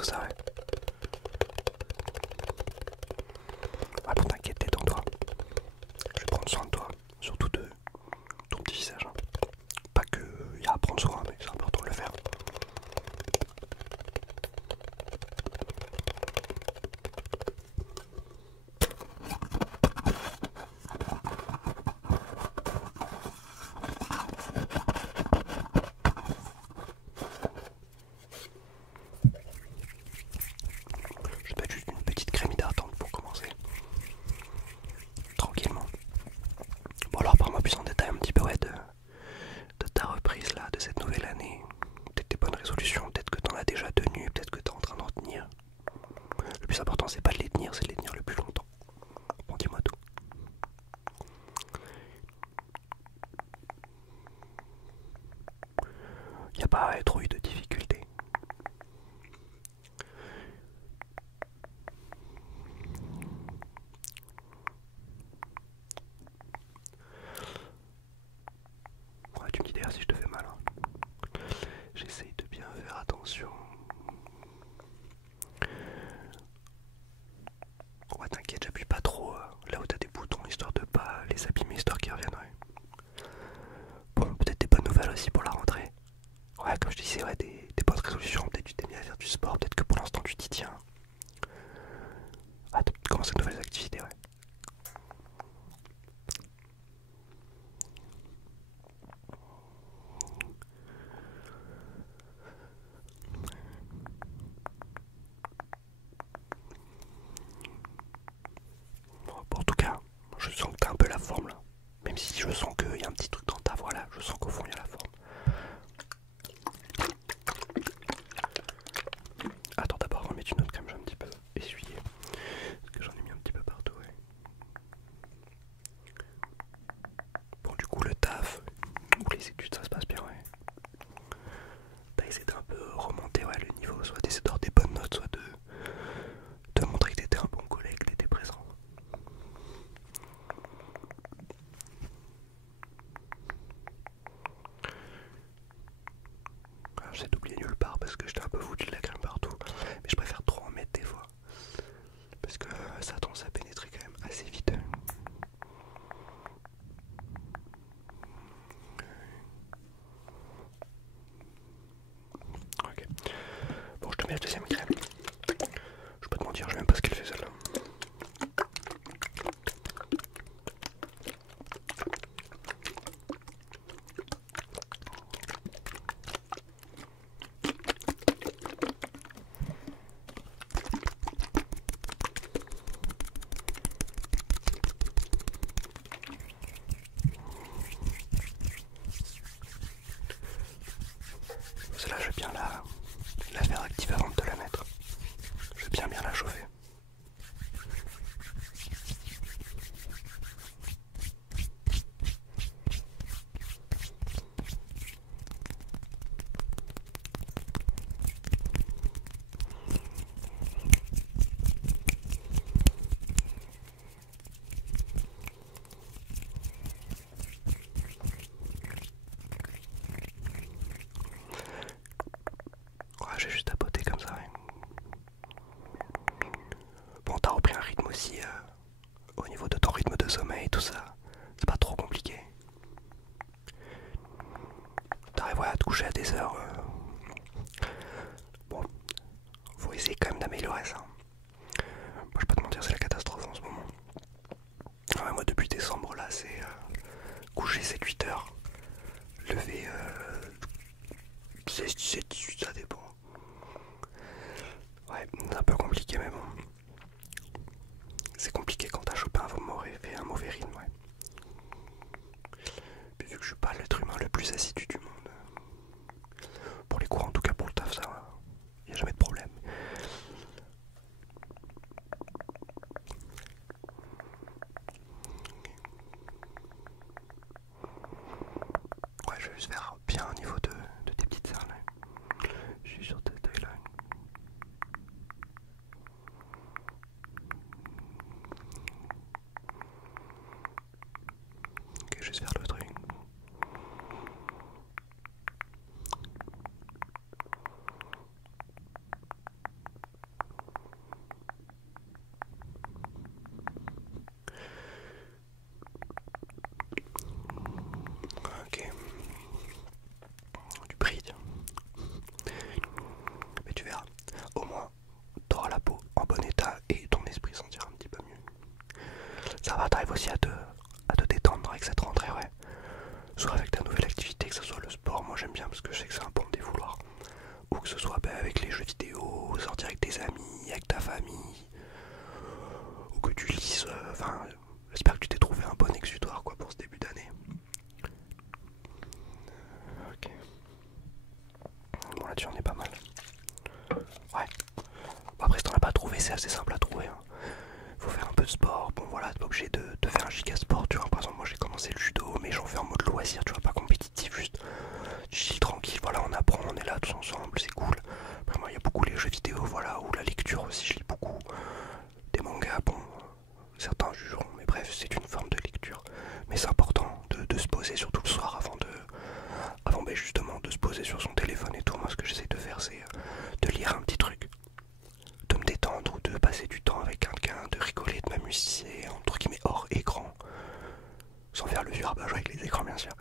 tout ça, ouais. Ah bon, t'inquiète, détends-toi. Je vais prendre soin de toi, surtout de ton petit visage. Hein. Pas que y a à prendre soin, mais c'est important de le faire. Je vais mettre juste une petite crème hydratante pour commencer. Tranquillement. Bon alors parle-moi plus en détail un petit peu ouais, de ta reprise là, de cette nouvelle année. Peut-être tes bonnes résolutions, peut-être que t'en as déjà tenu, peut-être que t'es en train d'en tenir. Le plus important c'est pas de les tenir, c'est de les tenir le plus longtemps. Bon dis-moi tout. Y a pas trop eu de difficultés. Ouais, tu me dis d'ailleurs si je te fais mal. Hein. J'essaye de bien faire attention. Ouais, t'inquiète, j'appuie pas trop là où t'as des boutons, histoire de pas les abîmer, histoire qu'ils reviennent. Ouais. Bon, peut-être des bonnes nouvelles aussi pour la rentrée. Ouais, comme je disais, ouais, des bonnes résolutions. Peut-être tu t'es mis à faire du sport, peut-être que pour l'instant tu t'y tiens. Ah, de commencer de nouvelles activités, ouais. Bon, en tout cas, je sens que t'as un peu la forme là. Même si je sens qu'il y a un petit truc dans ta voix là, je sens qu'au fond il y a la forme. Attends, d'abord remettre une autre crème, j'ai un petit peu essuyé. Parce que j'en ai mis un petit peu partout, ouais. Bon, du coup, le taf ou les études, ça se passe bien, ouais. T'as essayé d'un peu remonter ouais, le niveau, soit d'essayer d'avoir des bonnes notes, soit de montrer que t'étais un bon collègue, que t'étais présent. Alors, j'essaie d'oublier nulle part parce que j'étais un peu foutu de la crème partout. Mais je préfère trop en mettre des fois. Parce que ça a tendance à pénétrer quand même assez vite. Ok. Bon, je te mets la deuxième crème. Je peux te mentir, je sais même pas ce qu'elle fait celle-là. Celle-là, je vais bien la faire activer avant de te la mettre. Je vais bien la chauffer. Ouais, j'ai juste tapoté comme ça. Ouais. Bon, t'as repris un rythme aussi au niveau de ton rythme de sommeil, tout ça. C'est pas trop compliqué. T'arrives ouais, à te coucher à des heures. Bon, faut essayer quand même d'améliorer ça. Moi, je vais pas te mentir, c'est la catastrophe en ce moment. Ouais, moi, depuis décembre, là, c'est coucher 7-8 heures. Lever 16, 17, 18, ça dépend. Ouais, c'est un peu compliqué, mais bon. C'est compliqué quand t'as chopé un mauvais rythme, ouais. Puis vu que je suis pas l'être humain le plus assidu du monde, pour les cours en tout cas pour le taf ça, y a jamais de problème. Ouais, je vais juste faire bien au niveau de tes petites cernes. Je suis sur cette taille là. Ok, je vais juste faire le truc. c'est assez simple à trouver. Hein. Faut faire un peu de sport, bon voilà, t'es pas obligé de faire un giga sport, tu vois. Par exemple, moi j'ai commencé le judo, mais j'en fais en mode loisir, tu vois, pas compétitif, juste chill, tranquille, voilà, on apprend, on est là tous ensemble, c'est cool. Après, moi il y a beaucoup les jeux vidéo, voilà, ou la lecture aussi, je lis beaucoup. Des mangas, bon, certains jugeront, mais bref, c'est une forme de lecture. Mais c'est important de se poser, surtout le soir, avant ben, justement de se poser sur son téléphone et tout. Moi, ce que j'essaie de faire, c'est de lire un petit truc, de me détendre ou de passer du temps avec quelqu'un, de rigoler, de m'amuser, entre guillemets hors écran, sans faire le vieux rabat-joie avec les écrans, bien sûr.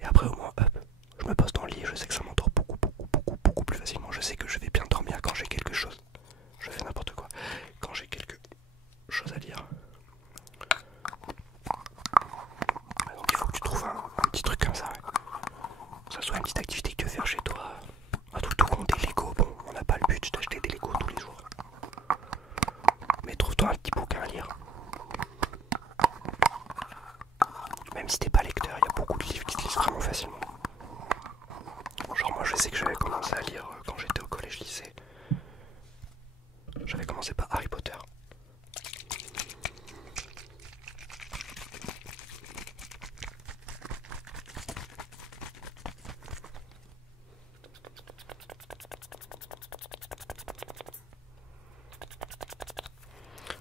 Et après, au moins, hop, je me pose dans le lit, je sais que ça m'endort beaucoup plus facilement. Je sais que je vais bien dormir quand j'ai quelque chose. Je fais n'importe quoi. Quand j'ai quelque chose à lire. Donc il faut que tu trouves un petit truc comme ça, ouais. Que ça soit une petite activité que tu veux faire chez toi. Un truc tout con, des Lego. Bon, on n'a pas le but d'acheter des Lego tous les jours. Mais trouve-toi un petit bouquin à lire. Même si t'es pas lecteur, il y a beaucoup de livres qui se lisent vraiment facilement. Genre moi je sais que j'avais commencé à lire quand j'étais au collège-lycée. J'avais commencé par Harry Potter.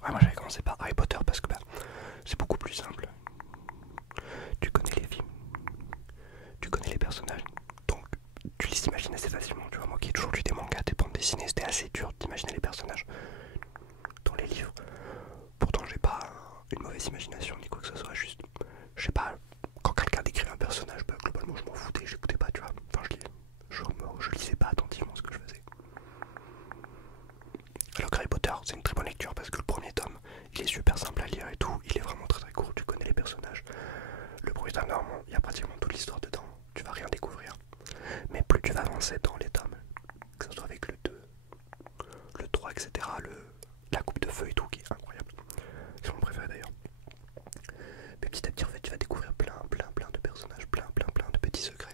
Ouais, moi j'avais commencé par Harry Potter parce que bah, c'est beaucoup plus simple. Tu connais les films, tu connais les personnages, donc tu les imagines assez facilement. Tu vois, moi qui ai toujours lu des mangas, des bandes dessinées, c'était assez dur d'imaginer les personnages dans les livres. Pourtant j'ai pas une mauvaise imagination ni quoi que ce soit, juste, je sais pas, quand quelqu'un décrit un personnage, bah, globalement je m'en foutais, j'écoutais pas, tu vois. Enfin je lisais pas attentivement ce que je faisais. Alors que Harry Potter, c'est une très bonne lecture parce que le premier tome, il est super simple à lire et tout, il est vraiment très court, tu connais les personnages. Le premier tome, normalement, il y a pratiquement toute l'histoire dedans, tu vas rien découvrir. Mais plus tu vas avancer dans les tomes, que ce soit avec le 2, le 3, etc., la coupe de feu et tout, qui est incroyable. C'est mon préféré d'ailleurs. Mais petit à petit, en fait, tu vas découvrir plein de personnages, plein de petits secrets.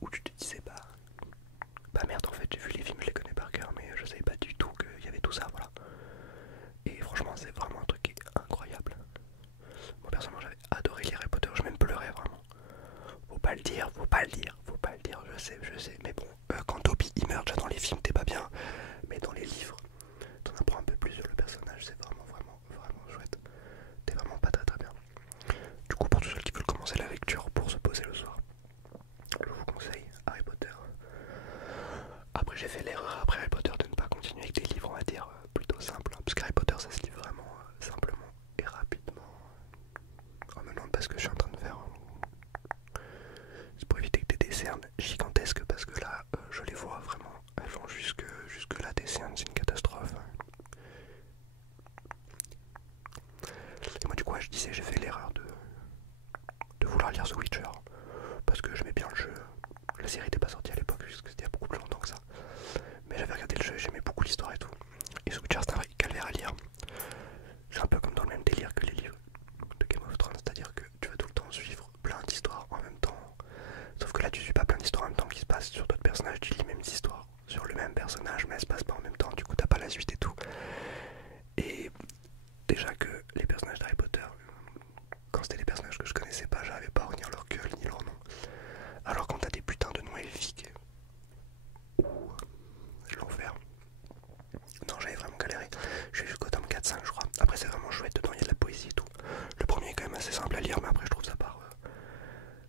Où tu te disais, bah merde, en fait, j'ai vu les films, je les connais par cœur, mais je savais pas du tout qu'il y avait tout ça, voilà. Et franchement, c'est vraiment un truc qui est incroyable. Moi, personnellement, j'avais adoré lire Harry Potter, je même pleurais vraiment. Faut pas le dire, je sais, mais bon, quand Toby il meurt déjà dans les films, t'es pas bien, mais dans les livres, t'en apprends un peu plus sur le personnage, c'est vraiment chouette. T'es vraiment pas très bien. Du coup, pour tous ceux qui veulent commencer la lecture pour se poser le soir, je vous conseille Harry Potter. Après, j'ai fait l'erreur après Harry Potter de ne pas continuer avec des livres, on va dire, plutôt simples, hein, parce qu'Harry Potter ça se lit vraiment simplement et rapidement. Oh, me demande pas ce que je suis en train de faire. C'est pour éviter que des cernes gigantesques, parce que là, je les vois vraiment. Elles vont jusque là, des cernes, c'est une catastrophe. Et moi, du coup, je disais, j'ai fait l'erreur de vouloir lire The Witcher, parce que j'aimais bien le jeu. La série n'était pas sortie à l'époque, puisque c'était il y a beaucoup plus longtemps que ça. Mais j'avais regardé le jeu, j'aimais beaucoup l'histoire et tout. Et The Witcher, c'est un vrai calvaire à lire. C'est un peu comme dans le même délire que les livres de Game of Thrones, c'est-à-dire que tu vas tout le temps suivre plein d'histoires en même temps. Sauf que là, tu suis pas plein d'histoires en même temps qui se passent sur d'autres personnages, tu lis les mêmes histoires sur le même personnage, mais elles se passent pas en même temps, du coup, t'as pas la suite et tout. Et déjà que les personnages d'Harry Potter, quand c'était des personnages que je connaissais pas, j'arrivais pas à retenir leur gueule ni leur nom. Alors quand t'as des putains de noms elfiques, l'enfer. Non, j'avais vraiment galéré. Je suis jusqu'au tome 4-5, je crois. Après, c'est vraiment chouette, dedans il y a de la poésie et tout. Le premier est quand même assez simple à lire, mais après, je trouve ça part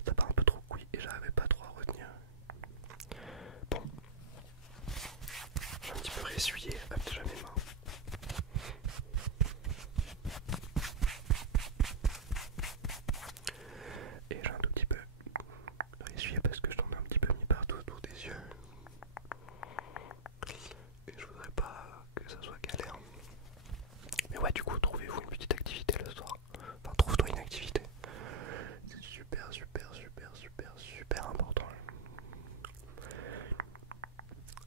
un peu trop couille et j'arrivais pas trop à retenir. Bon, j'ai un petit peu réessuyé, hop, déjà mes mains. Et j'ai un tout petit peu réessuyé parce que je t'en ai un petit peu mis partout autour des yeux. Et je voudrais pas que ça soit galère. Mais ouais, du coup, trouvez-vous une petite activité le soir. Enfin, trouve-toi une activité. C'est super important.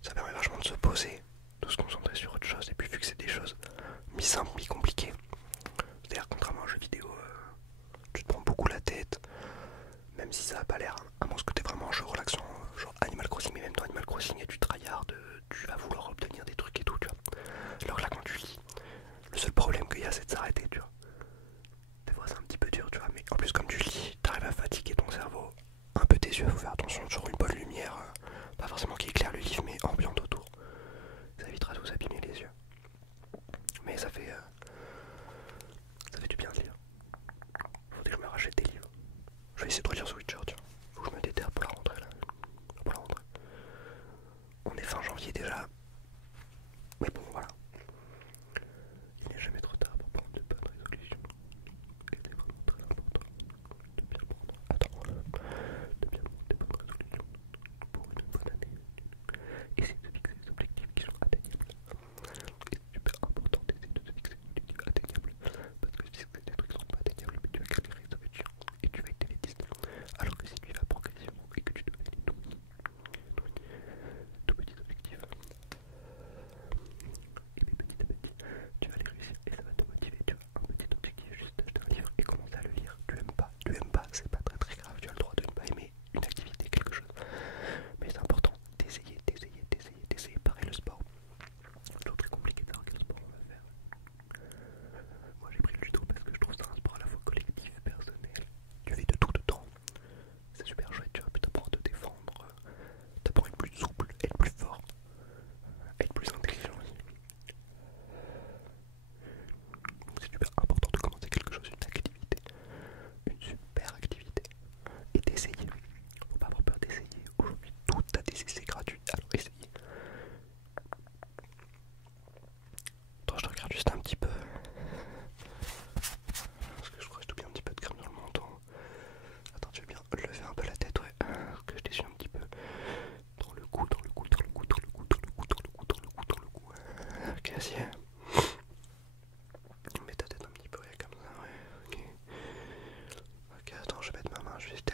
Ça permet vachement de se poser, de se concentrer sur autre chose. Et puis, vu que c'est des choses mi-simples, mi-compliquées, c'est-à-dire, contrairement à un jeu vidéo, tu te prends beaucoup la tête, même si ça a pas l'air, à moins que t'es vraiment un jeu relaxant, genre Animal Crossing, mais même dans Animal Crossing, il y a du tryhard, tu vas vouloir obtenir des trucs et tout, tu vois. Alors que là, quand tu lis, gars, c'est de s'arrêter, tu vois. Des fois, c'est un petit peu dur, tu vois, mais en plus, comme tu lis, t'arrives à fatiguer ton cerveau. Un peu tes yeux, faut faire attention, toujours une bonne lumière, pas forcément qui éclaire le livre, mais ambiante autour. Ça évitera de vous abîmer les yeux. Mais ça fait du bien de lire. Faut que je me rachète des livres. Je vais essayer de relire The Witcher, tiens. Faut que je me déterre pour la rentrée, là. Pour la rentrée. On est fin janvier déjà. Mais bon, voilà. Il n'est jamais trop tard pour prendre de bonnes résolutions. Et c'est vraiment très important de bien prendre. Attends, de bien prendre de bonnes résolutions pour une bonne année. Essayer de fixer des objectifs qui sont atteignables. Et c'est super important d'essayer de se fixer des objectifs atteignables. Parce que si des trucs sont pas atteignables, mais tu vas galérer, ça va être chiant. Et tu vas être défaitiste. Alors que si tu vas progression et que tu te fais des tout petits objectifs, et puis petit à petit, tu vas les réussir et ça va te motiver. Tu vois, un petit objectif, juste acheter un livre et commencer à le lire. Tu aimes pas, c'est pas très très grave. Tu as le droit de ne pas aimer une activité, quelque chose. Mais c'est important d'essayer. Pareil le sport. C'est toujours très compliqué de savoir quel sport on va faire. Moi j'ai pris le judo parce que je trouve ça un sport à la fois collectif, personnel. Tu fais de tout dedans. C'est super chouette, tu vois, t'apprends à te défendre, t'apprends à être plus souple, être plus fort, être plus intelligent aussi. C'est super important de commencer quelque chose, une activité, une super activité, et d'essayer. Faut pas avoir peur d'essayer. Aujourd'hui, tout a des essais gratuits, alors essayez. Attends, je te regarde juste un petit peu. Parce que je crois que je t'oublie un petit peu de crème dans le menton. Attends, tu veux bien lever un peu la tête, ouais. Parce que je t'essuie un petit peu. Dans le cou. Ok, assieds. Mets ta tête un petit peu, ouais, comme ça, ouais. Ok. Ok, attends, je vais mettre ma main juste